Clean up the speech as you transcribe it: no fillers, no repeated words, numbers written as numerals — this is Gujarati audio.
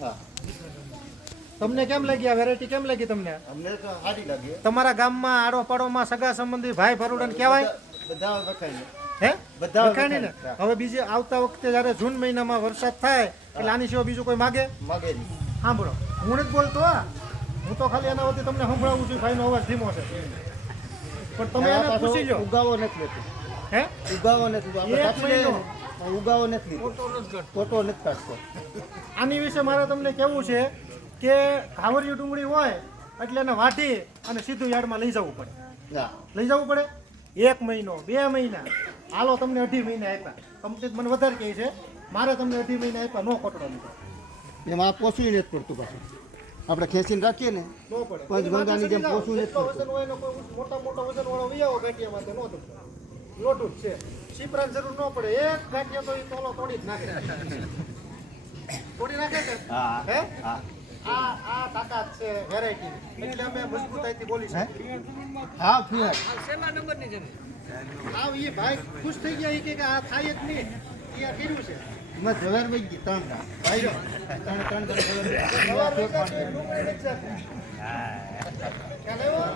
હા તમને કેમ લાગી આ વેરાયટી કેમ લાગી તમને? અમને તો સારી લાગી. તમારા ગામમાં આડો પાડોમાં સગા સંબંધી ભાઈ ભરુડાને કહેવાય? બધા વખાય હે બધા વખાણી ને? હવે બીજી આવતા વખતે જ્યારે જૂન મહિનામાં વરસાદ થાય એટલે આની સિવાય બીજું કોઈ માગે? માગે નહીં. સાંભળો, હું નથી બોલતો હા, હું તો ખાલી એના વતી તમને સંભળાવું છું. ભાઈનો અવાજ ધીમો છે પણ તમે એને પૂછી લો. ઉગાવો નથી લેતો. હે ઉગાવો નથી એક મહિનો ઉગાવો નથી ફોટો નથી કાઢતો. આની વિશે મારે તમને કહેવું છે કે ઘાવરિયું ડુંગળી હોય એટલે એને વાટી અને સીધું યાર્ડમાં લઈ જવું પડે. ના લઈ જવું પડે 1 મહિનો 2 મહિના હાલો તમને 2.5 મહિના આપ્યા. કંપની મને વધારે કહે છે, મારે તમને 2.5 મહિના આપ્યા, નો કોટડો લીધો. એમાં પોસવી નથી પડતું પાછું. આપણે ખેંચીને રાખીએ ને નો પડે. પંચગંગાની જેમ પોસવું નથી જેટલો પડતું. વજન હોય એનો કોઈ મોટા વજન વાળો વિયાવો ગાંઠિયામાં તો નો થતો. લોટું જ છે. શીપરાની જરૂર ન પડે. એક ગાંઠિયા તો એ તોલો તોડી જ નાખે. તોડી નાખે છે. હા હે હા આ તાકાત છે વેરાયટી, એટલે અમે મજબૂતાઈથી બોલી શકીએ. હા ફિર આ એ ભાઈ ખુશ થઈ ગયા એ કે આ થાય જ નહીં, એ આ કર્યું છે. એમાં જવાર વહી ગઈ 3 ભાઈ ત્રણ સવાર વગર ડુંગળી નથી જાતી. ખ્યાલ આવ્યો?